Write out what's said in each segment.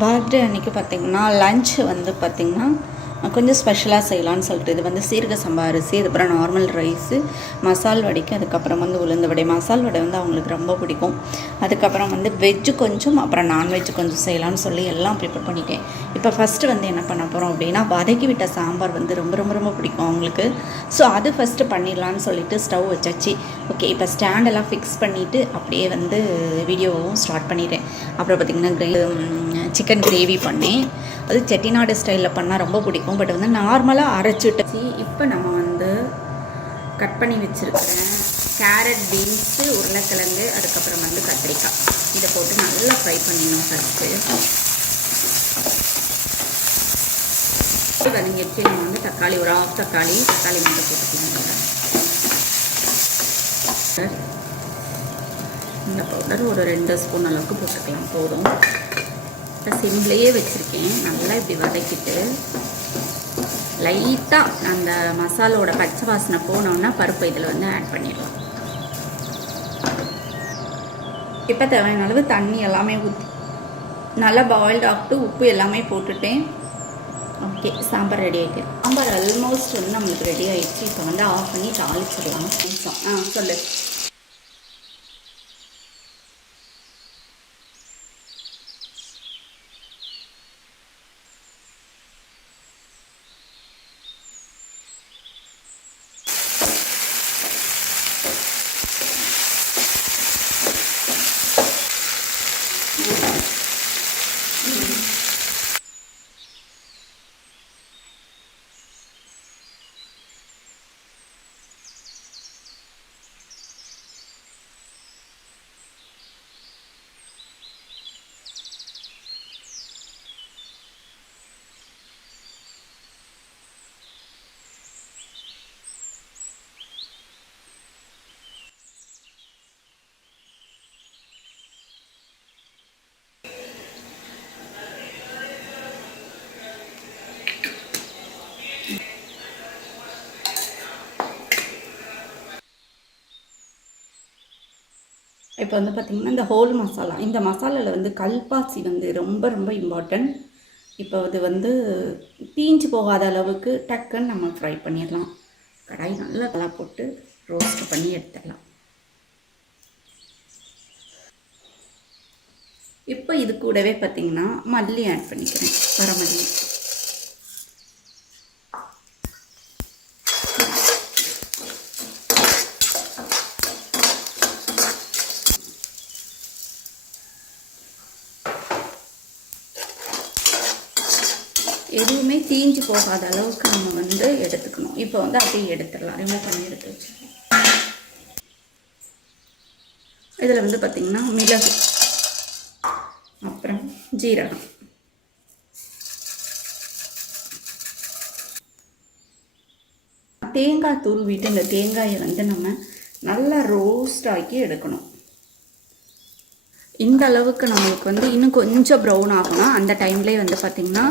Birthday அன்றைக்கி பார்த்திங்கன்னா lunch வந்து பார்த்திங்கன்னா கொஞ்சம் ஸ்பெஷலாக செய்யலாம்னு சொல்லிட்டு இது வந்து சீரக சம்பா அரிசி அதுக்கப்புறம் நார்மல் ரைஸு மசால் வடைக்கு அதுக்கப்புறம் வந்து உளுந்து வடை. மசால் வடை வந்து அவங்களுக்கு ரொம்ப பிடிக்கும். அதுக்கப்புறம் வந்து வெஜ்ஜு கொஞ்சம் அப்புறம் நான்வெஜ் கொஞ்சம் செய்யலாம்னு சொல்லி எல்லாம் ப்ரிப்பேர் பண்ணிட்டேன். இப்போ ஃபஸ்ட்டு வந்து என்ன பண்ண போகிறோம் அப்படின்னா வதக்கி விட்ட சாம்பார் வந்து ரொம்ப ரொம்ப ரொம்ப பிடிக்கும் அவங்களுக்கு. ஸோ அது ஃபஸ்ட்டு பண்ணிடலான்னு சொல்லிட்டு ஸ்டவ் வச்சாச்சு. ஓகே இப்போ ஸ்டாண்டெல்லாம் ஃபிக்ஸ் பண்ணிவிட்டு அப்படியே வந்து வீடியோவும் ஸ்டார்ட் பண்ணிட்டேன். அப்புறம் பார்த்திங்கன்னா சிக்கன் கிரேவி பண்ணேன். அது செட்டிநாடு ஸ்டைலில் பண்ணால் ரொம்ப பிடிக்கும். பட் வந்து நார்மலாக அரைச்சிட்டு இப்போ நம்ம வந்து கட் பண்ணி வச்சுருக்கிறேன் கேரட் பீன்ஸு உருளைக்கிழங்கு அதுக்கப்புறம் வந்து கத்திரிக்காய். இதை போட்டு நல்லா ஃப்ரை பண்ணிடணும் ஃபஸ்ட்டு வதங்கிடுச்சு நம்ம வந்து தக்காளி ஒரு ஆஃப் தக்காளி தக்காளி மட்டும் போட்டுக்கணும் இந்த பவுடர் ஒரு ரெண்டு ஸ்பூன் அளவுக்கு போட்டுக்கலாம். போதும். இப்போ சிம்லேயே வச்சுருக்கேன். நல்லா இப்படி வதக்கிட்டு லைட்டாக அந்த மசாலோட பச்சை வாசனை போனோன்னா பருப்பு இதில் வந்து ஆட் பண்ணிடலாம். இப்போ தேவையான அளவு தண்ணி எல்லாமே ஊற்றி நல்லா பாயில்ட் ஆகிட்டு உப்பு எல்லாமே போட்டுட்டேன். ஓகே சாம்பார் ரெடி ஆகிட்டு சாம்பார் ஆல்மோஸ்ட் வந்து நம்மளுக்கு ரெடி ஆகிடுச்சு இப்போ வந்து ஆஃப் பண்ணி தாளிச்சிடலாம். ஆ சொல்லு. இப்போ வந்து பார்த்திங்கன்னா இந்த ஹோல் மசாலா இந்த மசாலாவில் வந்து கல்பாசி வந்து ரொம்ப ரொம்ப இம்பார்ட்டன்ட் இப்போ அது வந்து தீஞ்சு போகாத அளவுக்கு டக்குன்னு நம்ம ஃப்ரை பண்ணிடலாம். கடாய் நல்லா தலா போட்டு ரோஸ்ட் பண்ணி எடுத்துடலாம். இப்போ இது கூடவே பார்த்திங்கன்னா மல்லி ஆட் பண்ணிக்கிறேன். வரமல்லி எதுவுமே தீஞ்சு போகாத அளவுக்கு நம்ம வந்து எடுத்துக்கணும். இப்போ வந்து அப்படியே எடுத்துடலாம். ரிமூவ் பண்ணி எடுத்து வச்சுக்கலாம் இதில் வந்து பார்த்திங்கன்னா மிளகு அப்புறம் ஜீரகம். தேங்காய் துருவிட்டு இந்த தேங்காயை வந்து நம்ம நல்லா ரோஸ்ட் ஆக்கி எடுக்கணும். இந்த அளவுக்கு நம்மளுக்கு வந்து இன்னும் கொஞ்சம் ப்ரௌன் ஆகணும். அந்த டைம்லேயே வந்து பார்த்திங்கன்னா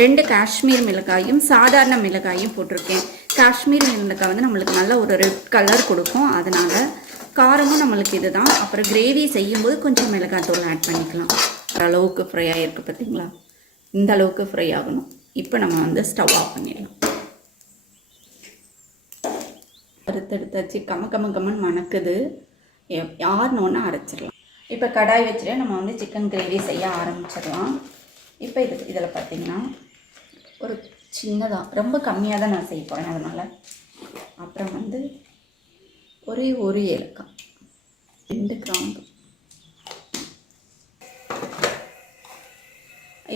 ரெண்டு காஷ்மீர் மிளகாயும் சாதாரண மிளகாயும் போட்டிருக்கேன். காஷ்மீர் மிளகாய் வந்து நம்மளுக்கு நல்ல ஒரு ரெட் கலர் கொடுக்கும். அதனால் காரமும் நம்மளுக்கு இதுதான். அப்புறம் கிரேவி செய்யும்போது கொஞ்சம் மிளகாய் தூள் ஆட் பண்ணிக்கலாம். அளவுக்கு ஃப்ரை ஆகிருக்கு பார்த்தீங்களா? இந்த அளவுக்கு ஃப்ரை ஆகணும். இப்போ நம்ம வந்து ஸ்டவ் ஆஃப் பண்ணிடலாம். அறுத்தெடுத்தாச்சு கம கம கமன்னு மணக்குது. யாருன்னு அரைச்சிடலாம். இப்போ கடாய் வச்சுட்டு நம்ம வந்து சிக்கன் கிரேவி செய்ய ஆரம்பிச்சிடலாம். இப்போ இது இதில் பார்த்தீங்கன்னா ஒரு சின்னதாக ரொம்ப கம்மியாக தான் நான் செய்ய போகிறேன் அதனால். அப்புறம் வந்து ஒரே ஒரு ஏலக்காய். ரெண்டு கிராம்பு.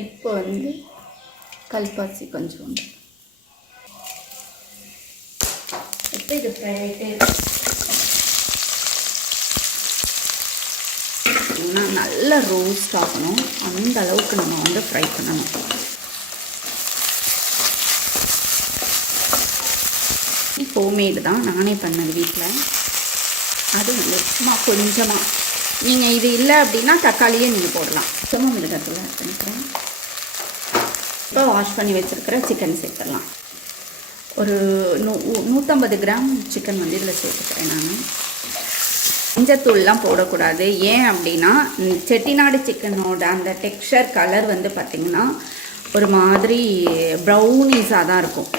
இப்போ வந்து கல்பாசி கொஞ்சோண்டு. இப்போ இது ஃப்ரை ஆகிட்டே நல்லா நல்ல ரோஸ்ட் ஆகணும். அந்த அளவுக்கு நம்ம வந்து ஃப்ரை பண்ணணும். ஹோம்மேடு தான் நானே பண்ணது வீட்டில் அது வந்து சும்மா கொஞ்சமாக நீங்கள் இது இல்லை அப்படின்னா தக்காளியே நீங்கள் போடலாம். சும்மா மிளகாத்தூள் ஆட் பண்ணிக்கிறேன். இப்போ வாஷ் பண்ணி வச்சுருக்கிற சிக்கன் சேர்த்துடலாம். ஒரு நூ நூற்றம்பது கிராம் சிக்கன் வந்து இதில் சேர்த்துக்கிறேன் நான். மஞ்சத்தூள்லாம் போடக்கூடாது. ஏன் அப்படின்னா செட்டிநாடு சிக்கனோட அந்த டெக்ஸ்டர் கலர் வந்து பார்த்திங்கன்னா ஒரு மாதிரி ப்ரௌனிஸாக தான் இருக்கும்.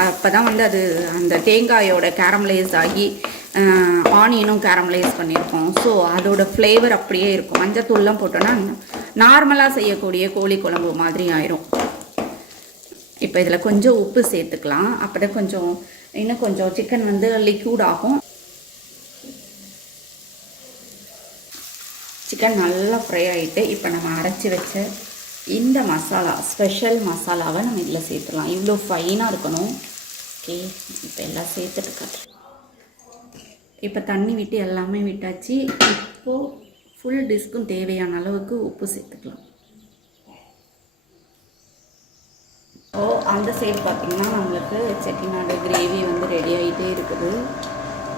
அப்போ தான் வந்து அது அந்த தேங்காயோட கேரமலைஸ் ஆகி ஆனியனும் கேரமலைஸ் பண்ணியிருக்கோம். ஸோ அதோட ஃப்ளேவர் அப்படியே இருக்கும். மஞ்சத்தூள்லாம் போட்டோன்னா நார்மலாக செய்யக்கூடிய கோழி குழம்பு மாதிரி ஆயிரும். இப்போ இதில் கொஞ்சம் உப்பு சேர்த்துக்கலாம். அப்போ தான் கொஞ்சம் இன்னும் கொஞ்சம் சிக்கன் வந்து லிக்யூட் ஆகும். சிக்கன் நல்லா ஃப்ரை ஆகிட்டு இப்போ நம்ம அரைச்சி வச்ச இந்த மசாலா ஸ்பெஷல் மசாலாவை நம்ம இதில் சேர்த்துடலாம். இவ்வளோ ஃபைனாக இருக்கணும். ஓகே இப்போ எல்லாம் சேர்த்துட்டு காட்டுறேன் இப்போ தண்ணி விட்டு எல்லாமே விட்டாச்சு. இப்போது ஃபுல் டிஸ்க்கும் தேவையான அளவுக்கு உப்பு சேர்த்துக்கலாம். ஓ அந்த சைடு பார்த்தீங்கன்னா நம்மளுக்கு செட்டிநாடு கிரேவி வந்து ரெடி ஆகிட்டே இருக்குது.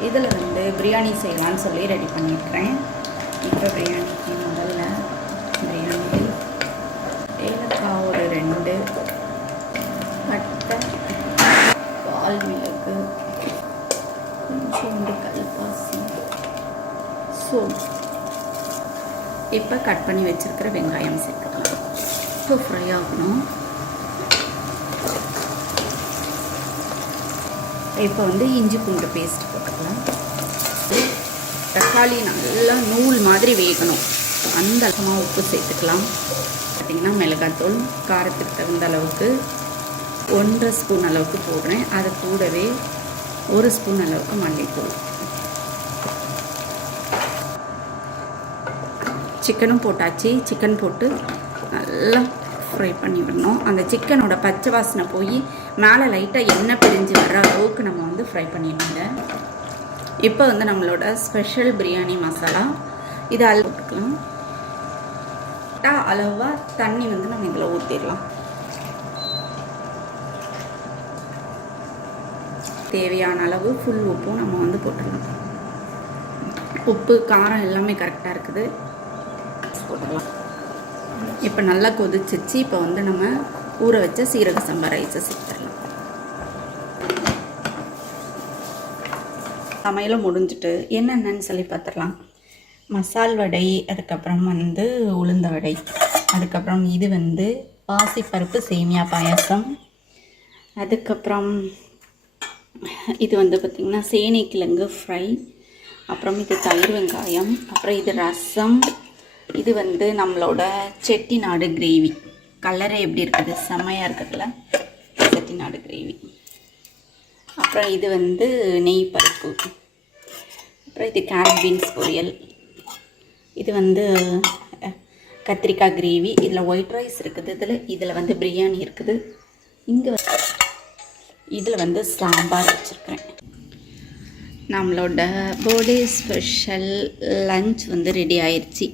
இதில் வந்து பிரியாணி செய்யலான்னு சொல்லி ரெடி பண்ணியிருக்கிறேன் இப்போ பிரியாணி முதல்ல பிரியாணியில் ஏலக்காய் ஒரு ரெண்டு பட்டை பால் மிளகு கொஞ்சோண்டு கல்பாசி ஸோ இப்போ கட் பண்ணி வச்சுருக்கிற வெங்காயம் சேர்த்துக்கலாம். இப்போ ஃப்ரை ஆகணும். இப்போ வந்து இஞ்சி பூண்டு பேஸ்ட் போட்டுக்கலாம். தக்காளி நல்லா நூல் மாதிரி வேகணும். அந்த அளவுமாக உப்பு சேர்த்துக்கலாம். பார்த்திங்கன்னா மிளகாத்தூள் காரத்துக்கு தகுந்த அளவுக்கு ஒன்றரை ஸ்பூன் அளவுக்கு போடுறேன். அது கூடவே ஒரு ஸ்பூன் அளவுக்கு மல்லித்தூள். சிக்கனும் போட்டாச்சு. சிக்கன் போட்டு நல்லா ஃப்ரை பண்ணி விடணும். அந்த சிக்கனோட பச்சை வாசனை போய் மேலே லைட்டாக எண்ணெய் பிரிஞ்சு வர அளவுக்கு நம்ம வந்து ஃப்ரை பண்ணிடுங்க இப்போ வந்து நம்மளோட ஸ்பெஷல் பிரியாணி மசாலா. இதை அளவு போட்டுக்கலாம். அளவாக தண்ணி வந்து நம்ம இதில் ஊற்றிடலாம் தேவையான அளவு ஃபுல் உப்பும் நம்ம வந்து போட்டுடலாம். உப்பு காரம் எல்லாமே கரெக்டாக இருக்குது. போட்டுக்கலாம் இப்போ நல்லா கொதிச்சிச்சு. இப்போ வந்து நம்ம ஊற வச்ச சீரக சம்பா ரைஸை சேர்த்துடலாம். சமையலும் முடிஞ்சிட்டு என்னென்னு சொல்லி பார்த்துடலாம் மசால் வடை அதுக்கப்புறம் வந்து உளுந்த வடை அதுக்கப்புறம் இது வந்து பாசிப்பருப்பு சேமியா பாயாசம் அதுக்கப்புறம் இது வந்து பார்த்திங்கன்னா சேனைக்கிழங்கு ஃப்ரை அப்புறம் இது தயிர் வெங்காயம் அப்புறம் இது ரசம் இது வந்து நம்மளோட செட்டிநாடு கிரேவி. கலரே எப்படி இருக்குது? செம்மையாக இருக்குதுல்ல? செட்டிநாடு கிரேவி. அப்புறம் இது வந்து நெய் பருப்பு. அப்புறம் இது கேரட் பீன்ஸ் பொரியல். இது வந்து கத்திரிக்காய் கிரேவி. இதில் ஒயிட் ரைஸ் இருக்குது. இதில் இதில் வந்து பிரியாணி இருக்குது. இங்கே இதில் வந்து சாம்பார் வச்சுருக்கிறேன். நம்மளோட பர்த்டே ஸ்பெஷல் லஞ்ச் வந்து ரெடி ஆயிடுச்சு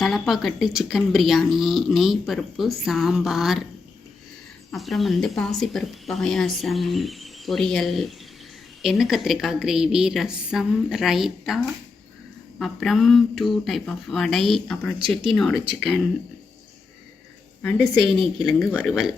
தலப்பாக்கட்டு சிக்கன் பிரியாணி நெய் பருப்பு சாம்பார் அப்புறம் வந்து பாசிப்பருப்பு பாயாசம் பொரியல் எண்ணெய் கத்திரிக்காய் கிரேவி ரசம் ரைத்தா அப்புறம் டூ டைப் ஆஃப் வடை அப்புறம் செட்டிநாடு சிக்கன் அண்டு சேனை கிழங்கு வறுவல்.